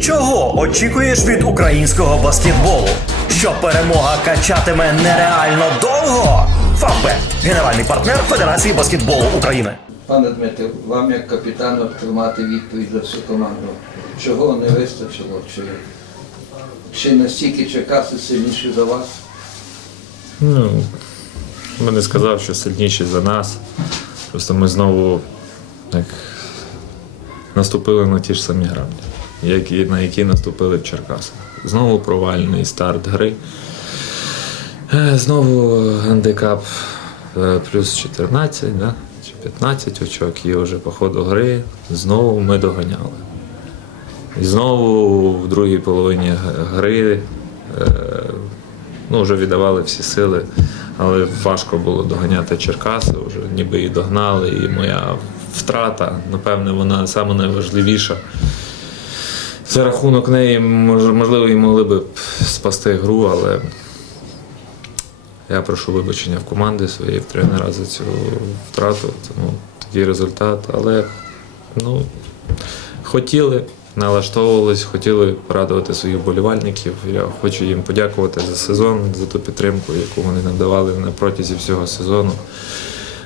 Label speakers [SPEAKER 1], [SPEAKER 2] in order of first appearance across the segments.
[SPEAKER 1] Чого очікуєш від українського баскетболу? Що перемога качатиме нереально довго? Фавбет – генеральний партнер Федерації баскетболу України.
[SPEAKER 2] Пане Дмитре, вам як капітану тримати відповідь за всю команду. Чого не вистачило? Чи, чи настільки Черкаси сильніші за вас?
[SPEAKER 3] Ну, я не сказав, що сильніші за нас. Просто ми знову як, наступили на ті ж самі граблі, які, на які наступили в Черкасах. Знову провальний старт гри. Е, Знову гандикап е, плюс 14, да? чи 15 очок, і вже по ходу гри знову ми доганяли. І знову в другій половині гри е, ну, вже віддавали всі сили, але важко було доганяти Черкаси, вже ніби і догнали. І моя втрата, напевне, вона найважливіша. За рахунок неї, можливо, і могли б спасти гру, але я прошу вибачення в команди своєї в тренера за цю втрату. Тому такий результат. Але ну, хотіли, налаштовувались, хотіли порадувати своїх болівальників. Я хочу їм подякувати за сезон, за ту підтримку, яку вони нам давали на протязі всього сезону.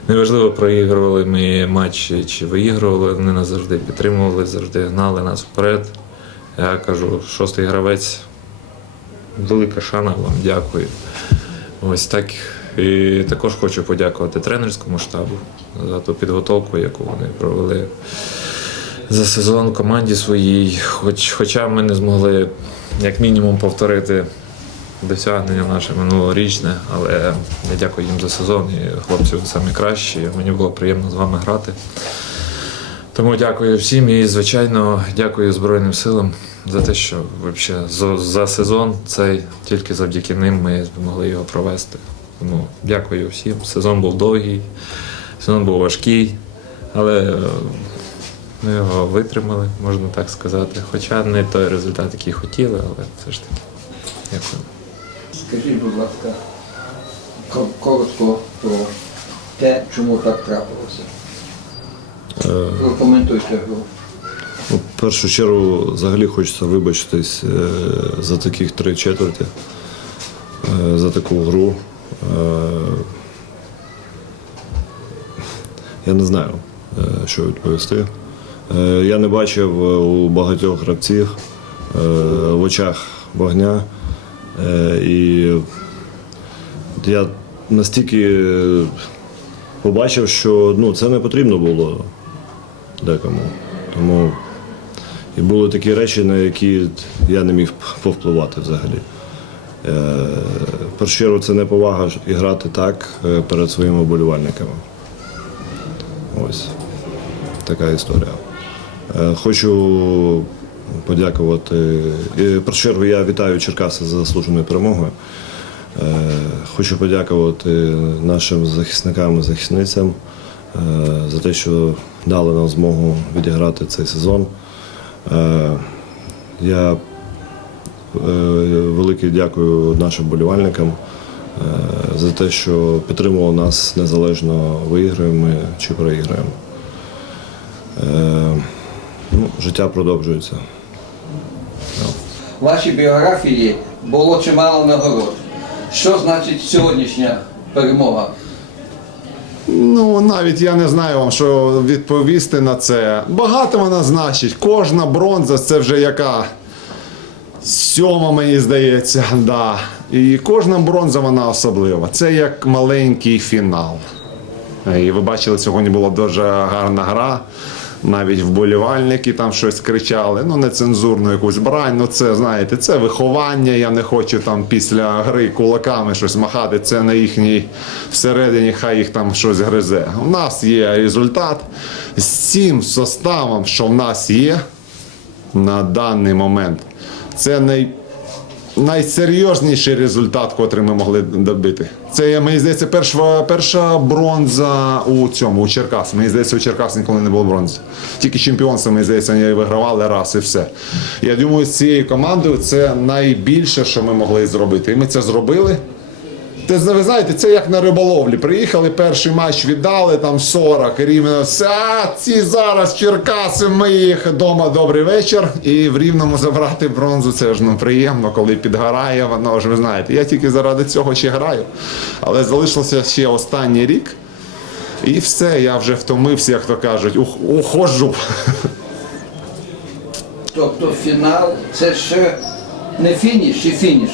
[SPEAKER 3] Неважливо, проігрували ми матчі чи виігрували, вони нас завжди підтримували, завжди гнали нас вперед. Я кажу, шостий гравець, велика шана вам, дякую. Ось так. І також хочу подякувати тренерському штабу за ту підготовку, яку вони провели за сезон команді своїй. Хоч, хоча ми не змогли як мінімум повторити досягнення наше минулорічне, але я дякую їм за сезон і хлопці самі кращі. Мені було приємно з вами грати. Тому дякую всім і, звичайно, дякую Збройним силам за те, що вообще, за, за сезон цей тільки завдяки ним ми змогли його провести. Тому дякую всім. Сезон був довгий, сезон був важкий, але е, ми його витримали, можна так сказати. Хоча не той результат, який хотіли, але все ж таки. Дякую.
[SPEAKER 2] Скажіть, будь ласка, кор- коротко про те, чому так трапилося. Прокоментуйте.
[SPEAKER 4] Ну, в першу чергу взагалі хочеться вибачитись е, за таких три четверті, е, за таку гру. Е, Я не знаю, що відповісти. Я не бачив у багатьох гравців в очах вогня. І я настільки побачив, що ну, це не потрібно було декому. Тому і були такі речі, на які я не міг повпливати взагалі. Е, в першу чергу це не повага і грати так е, перед своїми вболівальниками. Ось така історія. Е, хочу подякувати. І, в чергу я вітаю Черкаси за заслуженою перемогою. Е, Хочу подякувати нашим захисникам і захисницям е, за те, що дали нам змогу відіграти цей сезон. Е, Я е, велике дякую нашим болівальникам е, за те, що підтримували нас незалежно виіграємо чи проіграємо. Ну, життя продовжується.
[SPEAKER 2] В вашій біографії було чимало нагород. Що значить сьогоднішня перемога?
[SPEAKER 5] Ну, навіть я не знаю вам, що відповісти на це. Багато вона значить. Кожна бронза це вже яка сьома, мені здається, да. І кожна бронза вона особлива. Це як маленький фінал. І ви бачили, сьогодні була дуже гарна гра. Навіть вболівальники там щось кричали, ну нецензурну якусь брань. Ну це знаєте, це виховання. Я не хочу там після гри кулаками щось махати. Це на їхній всередині, хай їх там щось гризе. У нас є результат з цим составом, що в нас є на даний момент. Це най, найсерйозніший результат, котрий ми могли добити. Це, мені здається, перша, перша бронза у цьому, у Черкас. Мені здається, у Черкас ніколи не було бронзи. Тільки чемпіонство, мені здається, вони вигравали раз і все. Я думаю, з цією командою це найбільше, що ми могли зробити. І ми це зробили. Ти ви знаєте, це як на риболовлі. Приїхали, перший матч віддали, там 40, рівно все. Ці зараз Черкаси, ми їх вдома добрий вечір. І в рівному забрати бронзу. Це ж ну приємно, коли підгорає воно ж ви знаєте. Я тільки заради цього ще граю. Але залишився ще останній рік. І все, я вже втомився, як то кажуть, ух- ухожу.
[SPEAKER 2] Тобто фінал це ще не фініш чи фініш?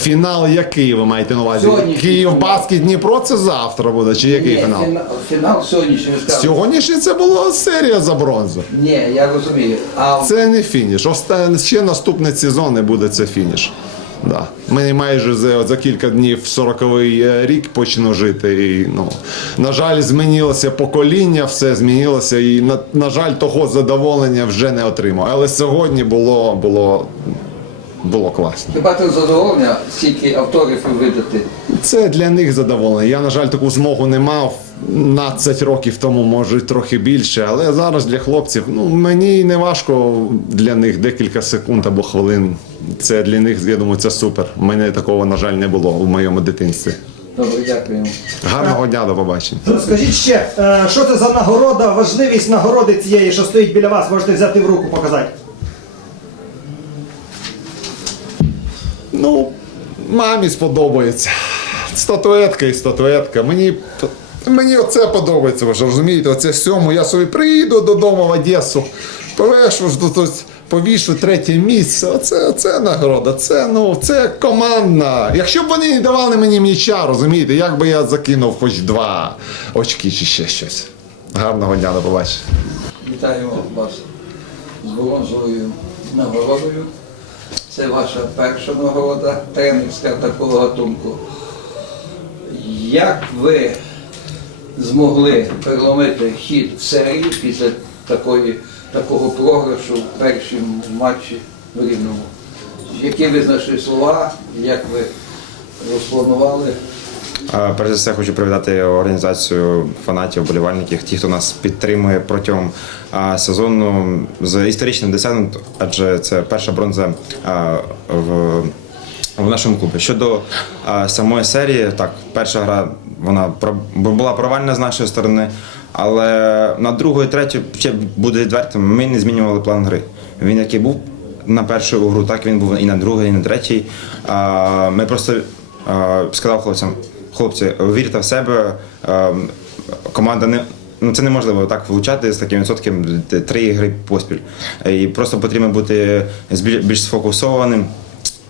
[SPEAKER 5] Фінал який ви маєте на увазі?
[SPEAKER 2] Сьогоднішній
[SPEAKER 5] Київ
[SPEAKER 2] фінал.
[SPEAKER 5] Баскет Дніпро це завтра буде, чи який
[SPEAKER 2] Ні,
[SPEAKER 5] фінал?
[SPEAKER 2] фіна- фінал сьогоднішній ви сказали.
[SPEAKER 5] Сьогоднішній це була серія за бронзу.
[SPEAKER 2] Ні, я розумію. А
[SPEAKER 5] Це не фініш. Оста... Ще наступний сезон і буде це фініш. Да. Ми майже за, за кілька днів 40-й е, рік почну жити. І, ну, на жаль, змінилося покоління, все змінилося, і на, на жаль, того задоволення вже не отримав. Але сьогодні було, було, було класно.
[SPEAKER 2] хіба ти задоволення стільки автографів видати?
[SPEAKER 5] Це для них задоволення. Я, на жаль, таку змогу не мав 15 років тому, може трохи більше, але зараз для хлопців ну, мені не важко для них декілька секунд або хвилин. Це для них, я думаю, це супер. У мене такого, на жаль, не було в моєму дитинстві.
[SPEAKER 2] Добре, дякуємо.
[SPEAKER 5] Гарного дня, до побачення.
[SPEAKER 6] Скажіть ще, е, що це за нагорода, важливість нагороди цієї, що стоїть біля вас, можете взяти в руку, показати.
[SPEAKER 5] Ну, мамі сподобається. Статуетка і статуетка. Мені, мені оце подобається, ви ж розумієте, оце сьому. Я собі приїду додому в Одесу, повешу ж тут. Повішу третє місце. Оце, оце нагорода. Це ну це командна. Якщо б вони не давали мені м'яча, розумієте, як би я закинув хоч два очки чи ще щось. Гарного дня, до побачення.
[SPEAKER 2] Вітаємо вас з бронзовою нагородою. Це ваша перша нагорода, тренерська такого гатунку. Як ви змогли переломити хід серії після такої, такого програшу в першому матчі в Рівному? Які ви знайшли слова, як ви розпланували?
[SPEAKER 7] Перш за все хочу привітати організацію фанатів, болівальників, ті, хто нас підтримує протягом сезону з історичним десятом, адже це перша бронза в, в нашому клубі. Щодо а, самої серії, так, перша гра вона про- була провальна з нашої сторони, але на другу і третю ще буде відвертим. Ми не змінювали план гри. Він який був на першу гру, так він був і на другу, і на третій. А, Ми просто а, сказав хлопцям, хлопці, вірте в себе. Команда не. Ну, це неможливо так влучати з таким відсотком три ігри поспіль. І просто потрібно бути більш сфокусованим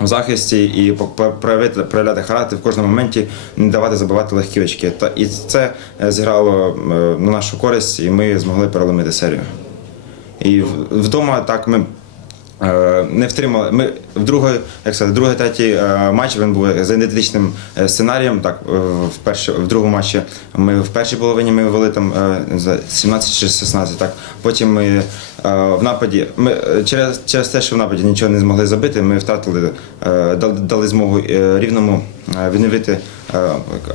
[SPEAKER 7] в захисті і проявити, проявляти характер в кожному моменті, не давати забивати легкі очки. Та і це е, зіграло е, на нашу користь, і ми змогли переломити серію. І вдома так ми не втримали. Ми в другий, як сказати, другий третій е, матч він був за ідентичним е, сценарієм. Так, е, в перші, в другому матчі ми в першій половині ми вели там е, знаю, 17 чи 16, так. Потім ми е, в нападі. Ми е, через, через те, що в нападі нічого не змогли забити, ми втратили, е, дали, змогу е, рівному е, відновити е,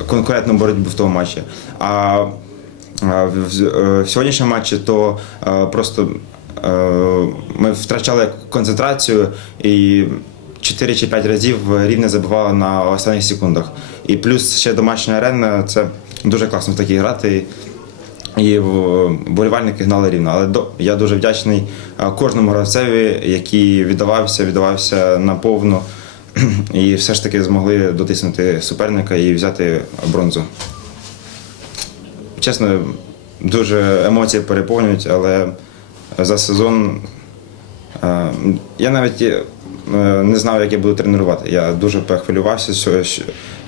[SPEAKER 7] конкурентну боротьбу в тому матчі. А в, сьогоднішньому матчі то е, просто е, ми втрачали концентрацію і 4 чи 5 разів рівне забивали на останніх секундах. І плюс ще домашня арена це дуже класно в такій грати. І болівальники гнали рівно. Але я дуже вдячний е, кожному гравцеві, який віддавався, віддавався наповну. І все ж таки змогли дотиснути суперника і взяти бронзу. Чесно, дуже емоції переповнюють, але за сезон е, я навіть е, не знав, як я буду тренувати. Я дуже хвилювався що- що-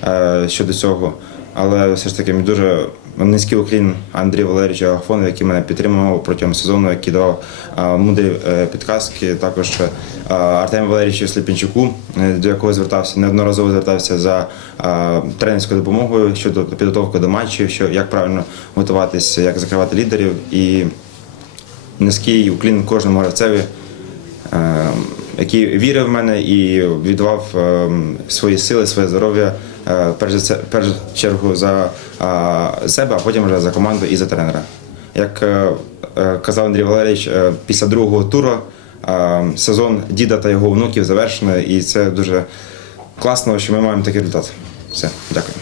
[SPEAKER 7] е, щодо цього. Але все ж таки мені дуже низький уклін Андрію Валерійовичу Агафону, який мене підтримував протягом сезону, який давав мудрі підказки. Також Артему Валерійовичу Сліпінчуку, до якого звертався, неодноразово звертався за тренерською допомогою щодо підготовки до матчів, що як правильно готуватися, як закривати лідерів. І низький уклін кожному гравцеві, е, який вірив в мене і віддавав е, свої сили, своє здоров'я е, перш за це, перш чергу за себе, а потім вже за команду і за тренера. Як казав Андрій Валерійович, після другого туру сезон діда та його внуків завершено, і це дуже класно, що ми маємо такий результат. Все, дякую.